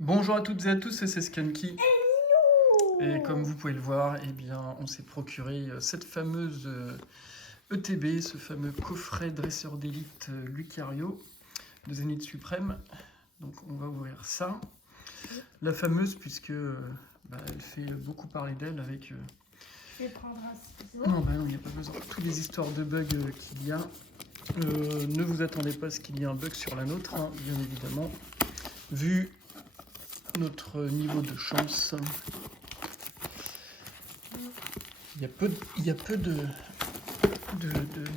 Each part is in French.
Bonjour à toutes et à tous, c'est Skanky. Et comme vous pouvez le voir, eh bien, on s'est procuré cette fameuse ETB, ce fameux coffret dresseur d'élite Lucario de Zénith Suprême. Donc on va ouvrir ça. La fameuse puisque elle fait beaucoup parler d'elle avec... Je vais prendre un ciseau. Non, il n'y a pas besoin. Toutes les histoires de bugs qu'il y a. Ne vous attendez pas à ce qu'il y ait un bug sur la nôtre, hein, bien évidemment. Vu notre niveau de chance... Il y a peu de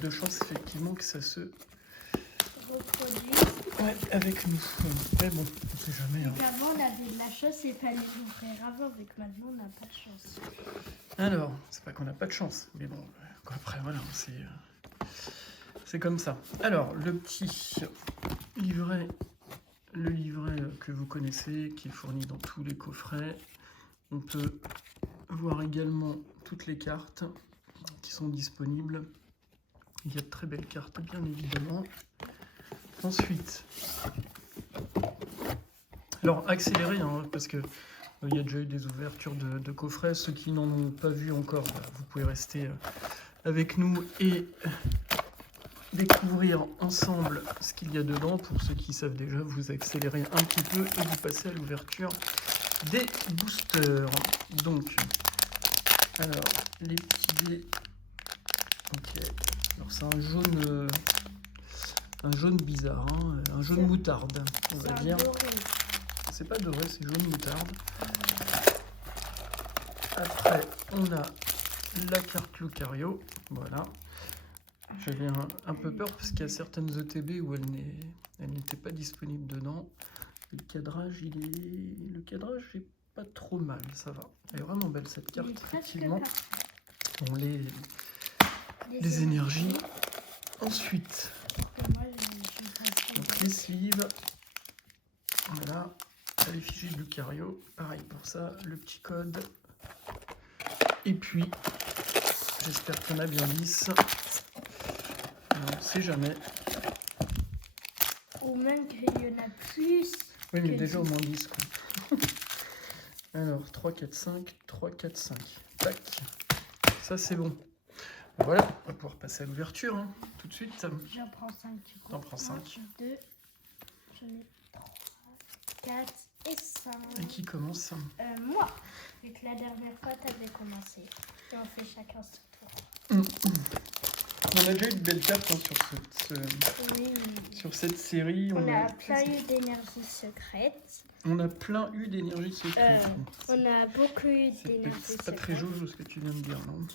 chances effectivement que ça se Reproduire. ouais, avec nous. Mais bon, on sait jamais. Hein. Avant, on avait de la chance et fallait l'ouvrir avant, vu que maintenant, on n'a pas de chance. Alors, c'est pas qu'on n'a pas de chance, mais bon, après, voilà, c'est comme ça. Alors, le petit livret, le livret que vous connaissez, qui est fourni dans tous les coffrets. On peut voir également toutes les cartes qui sont disponibles. Il y a de très belles cartes, bien évidemment. Ensuite, alors accélérez, hein, parce que il y a déjà eu des ouvertures de coffrets. Ceux qui n'en ont pas vu encore, vous pouvez rester avec nous et découvrir ensemble ce qu'il y a dedans. Pour ceux qui savent déjà, vous accélérez un petit peu et vous passez à l'ouverture des boosters. Donc, alors, les petits dés. Ok. Alors, c'est un jaune bizarre, hein, un jaune moutarde, on va dire. C'est pas doré, c'est jaune moutarde. Après, on a la carte Lucario. Voilà. J'avais un peu peur parce qu'il y a certaines ETB où elle n'était pas disponible dedans. Le cadrage, le cadrage est pas trop mal, ça va. Elle est vraiment belle cette carte, effectivement. On les énergies. Ensuite, donc les sleeves. Voilà. L'effigie de Lucario. Pareil pour ça, le petit code. Et puis, j'espère qu'on a bien 10. On ne sait jamais. Ou même qu'il y en a plus. Oui, mais déjà au moins 10. Quoi. Alors, 3, 4, 5, 3, 4, 5. Tac. Ça, c'est bon. Voilà, on va pouvoir passer à l'ouverture, hein, tout de suite. J'en prends 5. T'en prends 5. 2, j'en ai 3, 4 et 5. Et qui commence? Moi, vu que la dernière fois, tu avais commencé. Et on fait chacun son tour. On a déjà eu de belles cartes hein, sur cette série. On a plein eu d'énergie secrète. On a plein eu d'énergie secrète. On a beaucoup eu d'énergie secrète. C'est pas très jojo ce que tu viens de dire, non?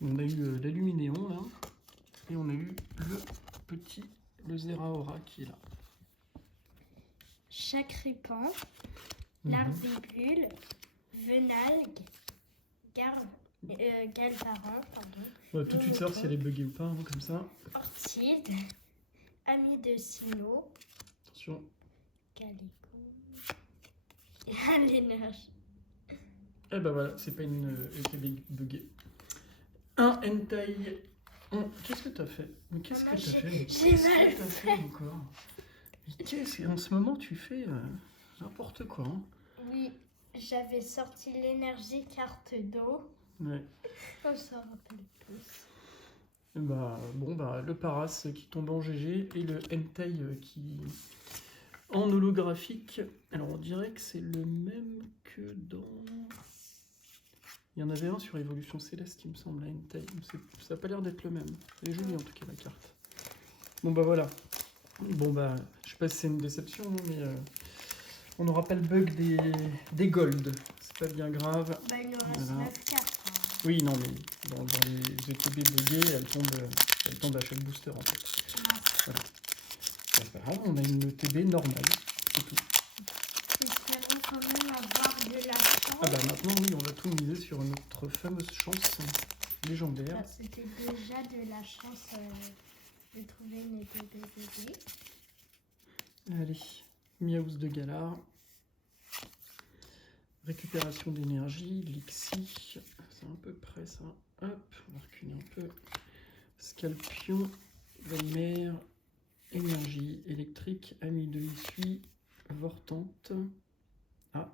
On a eu l'Aluminéon, là. Et on a eu le Zeraora qui est là. Chakripan, Larvibule, Venalgue, Galvaran, pardon. On va tout de suite savoir si elle est buggée ou pas, hein, comme ça. Orchide, Ami de Sino, Attention. Calico, et l'énergie. Eh ben voilà, c'est pas une ETB buggée. Un hentai. Qu'est-ce que t'as fait? Mais qu'est-ce que t'as fait? Qu'est-ce que t'as fait encore? Mais en ce moment tu fais n'importe quoi. Hein. Oui, j'avais sorti l'énergie carte d'eau. Ouais. On s'en rappelle tous. Le Paras qui tombe en GG et le hentai qui en holographique. Alors on dirait que c'est le même que dans... Il y en avait un sur Évolution Céleste, il me semble, à hentai. Ça n'a pas l'air d'être le même. Elle est jolie en tout cas la carte. Voilà. Je sais pas si c'est une déception, mais on n'aura pas le bug des gold. C'est pas bien grave. Il nous reste 9 cartes. Hein. Oui, non, mais dans les ETB buggées, elles tombent à chaque booster en fait. Voilà. C'est pas grave, on a une ETB normale, c'est tout. Espérons quand même avoir de la chance. Maintenant, oui, on va tout miser sur notre fameuse chance légendaire. C'était déjà de la chance de trouver une ETB. Allez, Miaus de Galar. Récupération d'énergie, Lixie, c'est à peu près ça. Hop, on va reculer un peu. Scalpion, Velmer, énergie électrique, ami de Issui, Vortante. Ah.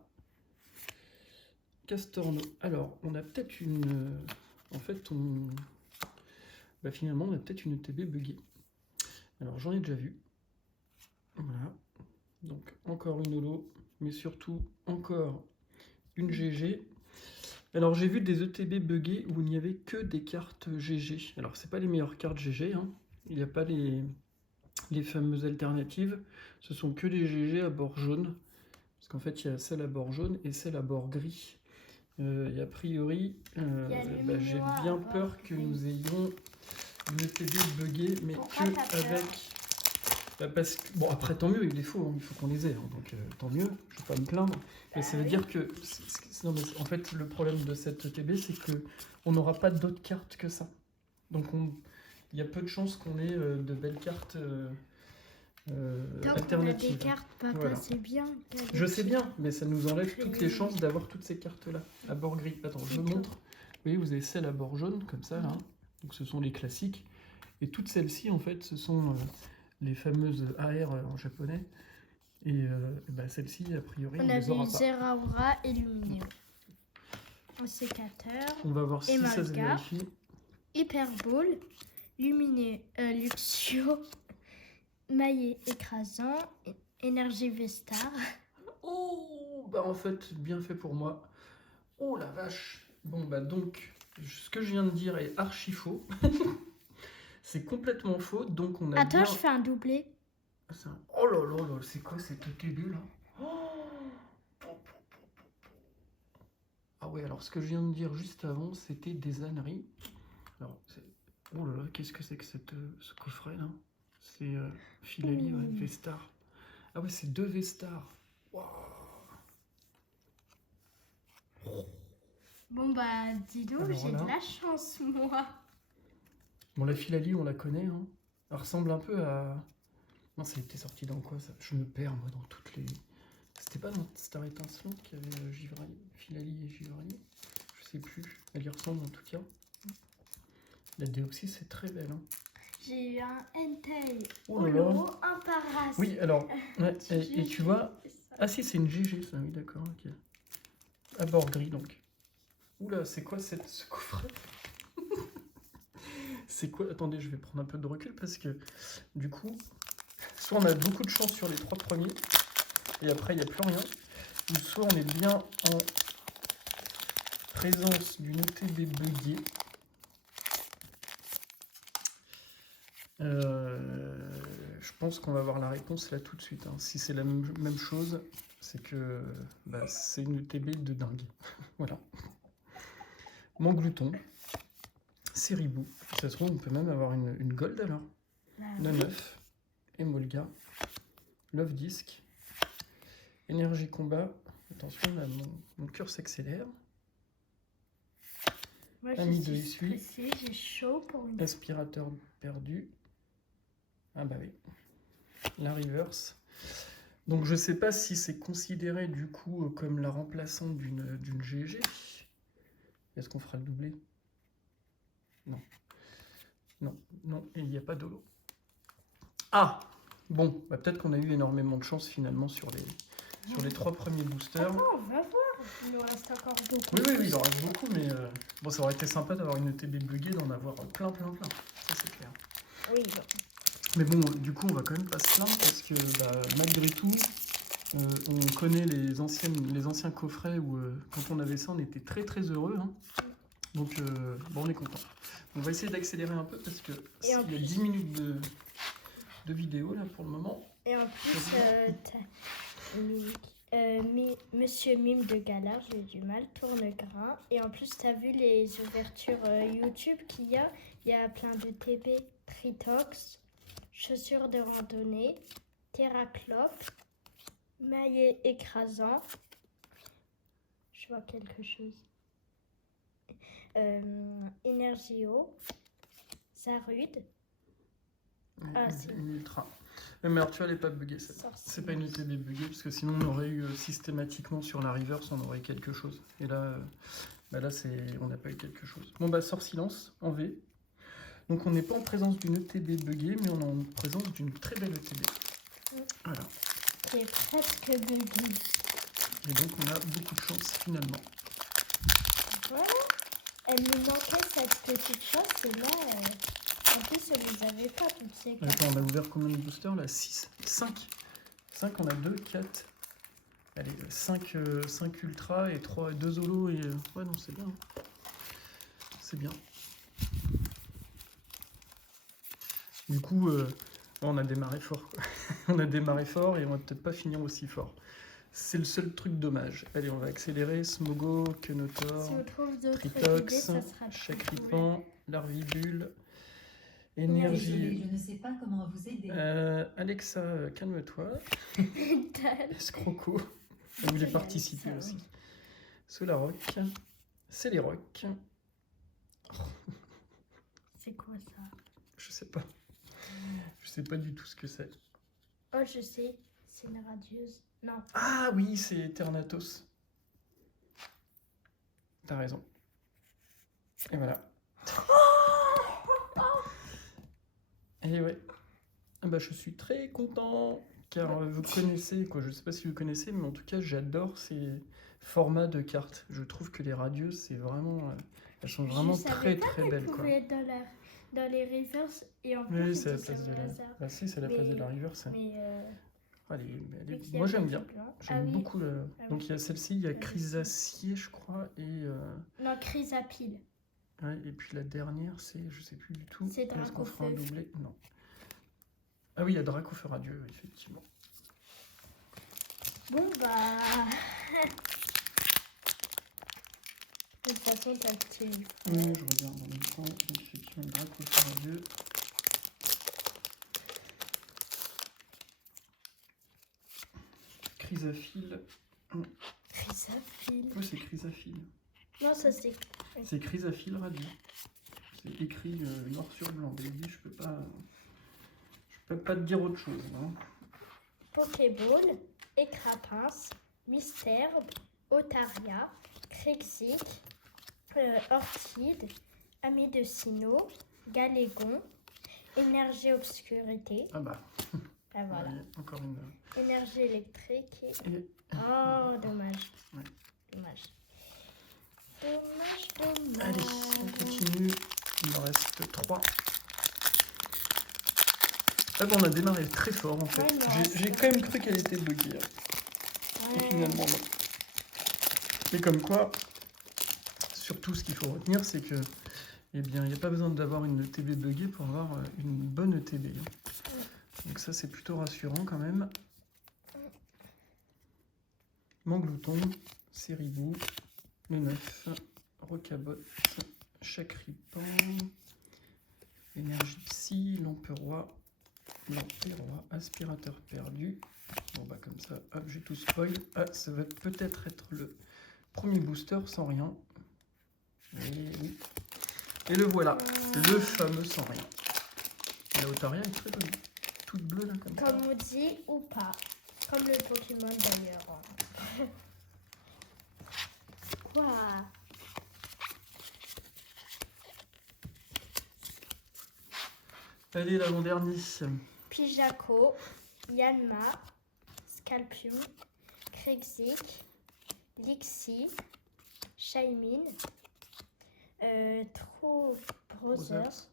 Castorno. Alors, on a peut-être une... En fait, finalement, on a peut-être une ETB buggée. Alors, j'en ai déjà vu. Voilà. Donc, encore une holo, mais surtout, encore une GG. Alors, j'ai vu des ETB buggés où il n'y avait que des cartes GG. Alors, c'est pas les meilleures cartes GG, hein. Il n'y a pas les fameuses alternatives. Ce sont que des GG à bord jaune. Parce qu'en fait, il y a celle à bord jaune et celle à bord gris. Et a priori, j'ai bien peur que nous ayons une ETB buggée, mais pourquoi que avec... parce que, bon, après, tant mieux, il les faut, hein, il faut qu'on les ait. Hein, donc, tant mieux, je ne vais pas me plaindre. Mais ça veut dire que... non, mais en fait, le problème de cette ETB, c'est qu'on n'aura pas d'autres cartes que ça. Donc, il y a peu de chances qu'on ait de belles cartes... alternatives. Des cartes, papa, voilà. c'est bien. Je sais bien, mais ça nous enlève toutes les chances d'avoir toutes ces cartes-là à bord gris. Attends, je vous montre. Vous voyez, vous avez celle à bord jaune, comme ça, là. Donc, ce sont les classiques. Et toutes celles-ci, en fait, ce sont les fameuses AR en japonais. Et celle-ci, a priori, on les aura pas. Zeraora et Lumineux. Sécateur. On va voir si ça se vérifie. Hyperball. Lumineux. Luxio. Maillet écrasant, énergie Vestar. Oh, bah en fait, bien fait pour moi. Oh la vache. Bon, bah donc, ce que je viens de dire est archi faux. C'est complètement faux, donc on a Attends, bien... je fais un doublé. Oh là là là, c'est quoi cette ETB là? Ah ouais, alors ce que je viens de dire juste avant, c'était des âneries. Alors, oh là là, qu'est-ce que c'est que ce coffret là? C'est Filali, ouais, Vestar. Ah ouais, c'est 2 Vestar. Wow. Bon bah, dis donc, j'ai de la chance, moi. Bon, la Filali, on la connaît, hein. Elle ressemble un peu à... Non, ça a été sorti dans quoi ça? Je me perds, moi, dans toutes les... C'était pas dans Star Étincelant qu'il y avait Filali et Givraillé? Je sais plus. Elle y ressemble en tout cas. La Deoxys, c'est très belle, hein. J'ai eu un Entei, oh là là. un Paras. Oui, alors, ouais, et tu vois... Ah si, c'est une GG, ça, oui, d'accord, ok. À bord gris, donc. Oula, c'est quoi ce coffret? C'est quoi? Attendez, je vais prendre un peu de recul, parce que, du coup, soit on a beaucoup de chance sur les 3 premiers, et après, il n'y a plus rien, ou soit on est bien en présence d'une ETB buggée. Je pense qu'on va avoir la réponse là tout de suite. Hein. Si c'est la même chose, c'est que c'est une ETB de dingue. Voilà. Mon glouton, Seribou. Ça se trouve, on peut même avoir une gold alors. La 9, Emolga, Love Disc, Énergie Combat. Attention, là, mon cœur s'accélère. Moi, Ami de essuie. J'ai chaud pour une... Aspirateur perdu. Ah bah oui. La reverse. Donc je sais pas si c'est considéré du coup comme la remplaçante d'une GG. Est-ce qu'on fera le doublé? Non. Non, non, il n'y a pas d'holo. Ah bon, bah peut-être qu'on a eu énormément de chance finalement sur les 3 premiers boosters. Attends, on va voir. Il nous reste encore beaucoup. Oui, il en reste beaucoup, mais bon, ça aurait été sympa d'avoir une ETB buggée, d'en avoir plein. Ça c'est clair. Oui, bon. Mais bon, du coup, on va quand même pas se plaindre parce que malgré tout, on connaît les anciens coffrets où quand on avait ça, on était très très heureux. Hein. Donc, bon, on est content. On va essayer d'accélérer un peu parce que il y a 10 minutes de vidéo là pour le moment. Et en plus, Monsieur Mime de Galard, j'ai du mal, tourne-grain. Et en plus, tu as vu les ouvertures YouTube qu'il y a? Il y a plein de TB, Tritox, chaussures de randonnée, Terraclope, maillet écrasant. Je vois quelque chose. Energio, Zarude. C'est une ultra. Mais alors tu vois, elle n'est pas buggée. C'est pas une ETB buggée parce que sinon on aurait eu systématiquement sur la reverse, on aurait eu quelque chose. Et là, là on n'a pas eu quelque chose. Bon sort silence en V. Donc on n'est pas en présence d'une ETB buggée, mais on est en présence d'une très belle ETB. Voilà. qui est presque buggy. Et donc on a beaucoup de chance finalement. Voilà. Elle nous manquait cette petite chose et là, en plus, on les avait pas toutes ces cartes. Attends, on a ouvert combien de boosters là? 6, 5. 5, on a 2, 4. Allez, 5 ultra et 2 holo et... Ouais, non, c'est bien. C'est bien. Du coup, on a démarré fort, quoi. On a démarré fort et on va peut-être pas finir aussi fort. C'est le seul truc dommage. Allez, on va accélérer. Smogo, Kenotor, Si on trouve d'autres Tritox, idées, ça sera Chakripan, Larvibule, Désolée, Énergie. je ne sais pas comment vous aider. Alexa, calme-toi. cool. Escroco. Elle voulait participer aussi. Solaroc, Céléroc. C'est quoi ça? Je sais pas. Je sais pas du tout ce que c'est. Oh, je sais. C'est une radieuse. Non. Ah oui, c'est Eternatos. T'as raison. Et voilà. Et ouais. Ah bah, je suis très content car vous connaissez, quoi, je sais pas si vous connaissez, mais en tout cas j'adore ces formats de cartes. Je trouve que les radieuses, c'est vraiment, elles sont vraiment très très belles, quoi. Pouvait être dans les reverse et en plus Oui, c'est c'était la place sur de la... le hasard. Ah si, c'est la place de la river, ça. Mais vu qu'il y a Moi pas j'aime de bien. blanc. J'aime beaucoup le... Ah Donc oui. il y a celle-ci, il y a Ah oui. Chrysacier, je crois, Non, Chrysapile. ouais, et puis la dernière, c'est, je sais plus du tout. C'est Est-ce qu'on fera un Dracofeu. doublé? Non. Ah oui, il y a Dracofeu radieux, effectivement. Bon bah. De toute façon, t'as le petit. Oui, je regarde en même temps, effectivement, Dracofeu radieux. Chrysaphile. Chrysapile. Oui, c'est Chrysaphile. Non, ça c'est. C'est Chrysaphile radieux. C'est écrit noir sur blanc. Baby, je peux pas te dire autre chose. Hein. Pokéball, Écrapince, Mystère, Otaria, Crixic, Orchide, Ami de Sino, Galégon, Énergie Obscurité. Ah bah, Ah voilà. ouais, encore une. Énergie électrique. Et... Oh, dommage. Ouais. Dommage. Dommage. Allez, on continue. Il en reste 3. Ah bon, on a démarré très fort en fait. Ouais, il en J'ai reste quand même cru qu'elle était buggée. Et finalement, non. Mais comme quoi, surtout ce qu'il faut retenir, c'est que, eh bien, il n'y a pas besoin d'avoir une ETB buggée pour avoir une bonne ETB. Donc ça, c'est plutôt rassurant quand même. Manglouton, Séribou, le 9, Rocabotte, Chakripan, Énergie Psy, Lamperoy, Aspirateur perdu. Bon bah comme ça, hop, j'ai tout spoil. Ah, ça va peut-être être le premier booster sans rien. Et oui. Et le voilà, le fameux sans rien. La Otaria est très jolie. Toute bleue là comme ça. Comme on dit ou pas. Comme le Pokémon d'ailleurs. Quoi? Allez, l'avant-dernier. Pijaco, Yanma, Scalpium, Krixic, Lixi, Shaymin, True Brothers,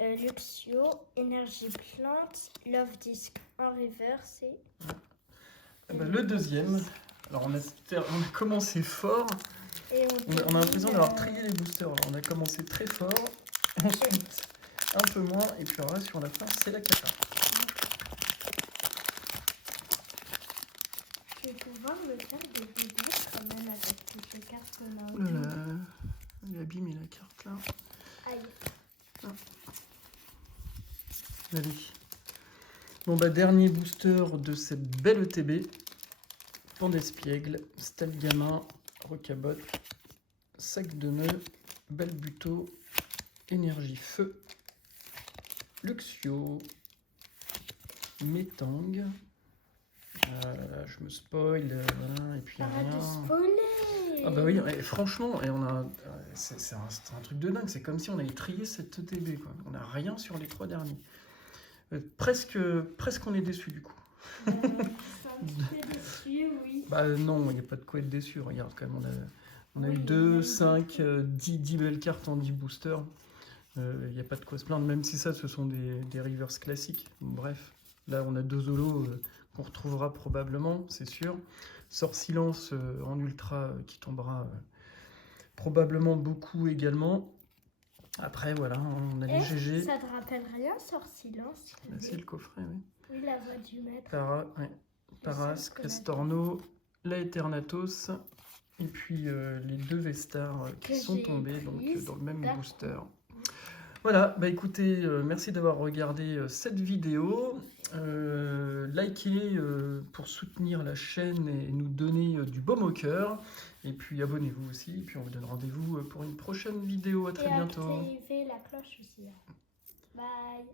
Luxio, Énergie Plante, Love Disc en reverse et... Ah bah, le deuxième. Alors on a commencé fort. Et On a l'impression d'avoir trié les boosters. Alors, on a commencé très fort. Ensuite, un peu moins. Et puis alors là, sur la fin, c'est la cata. Je vais pouvoir me faire des vidéos quand même avec toutes les cartes qu'on a. Oh là là, il a abîmé la carte là. Aïe. Allez. Bon bah dernier booster de cette belle ETB. Pandespiègle, Stalgamin, Rocabotte, Sac de nœuds, Balbuto, Énergie Feu, Luxio, Métang. Je me spoil, voilà, et puis Arrête de rien. spoiler. Ah bah oui, et franchement, et on a, c'est un truc de dingue, c'est comme si on avait trié cette ETB, quoi. On n'a rien sur les 3 derniers. Presque on est déçu du coup. C'est un petit peu déçu, oui. Bah non, il n'y a pas de quoi être déçu. Regarde, quand même, on a Oui, eu on a 2, eu 5, 10 belles cartes en 10 boosters. Il n'y a pas de quoi se plaindre, même si ça, ce sont des reverse classiques. Bref, là, on a 2 holos qu'on retrouvera probablement, c'est sûr. Sort Silence en ultra qui tombera probablement beaucoup également. Après, voilà, on a les GG. Ça te rappelle rien, Sort Silence? Bah, c'est le coffret, oui. Oui, la voix du maître. Paras, Crestorno, la Eternatos, et puis les 2 Vestars qui Que sont j'ai tombés donc, prises, dans le même d'accord. booster. Voilà, bah écoutez, merci d'avoir regardé cette vidéo. Likez pour soutenir la chaîne et nous donner du baume au cœur. Et puis abonnez-vous aussi, et puis on vous donne rendez-vous pour une prochaine vidéo. À très bientôt. Et activez la cloche aussi. Bye.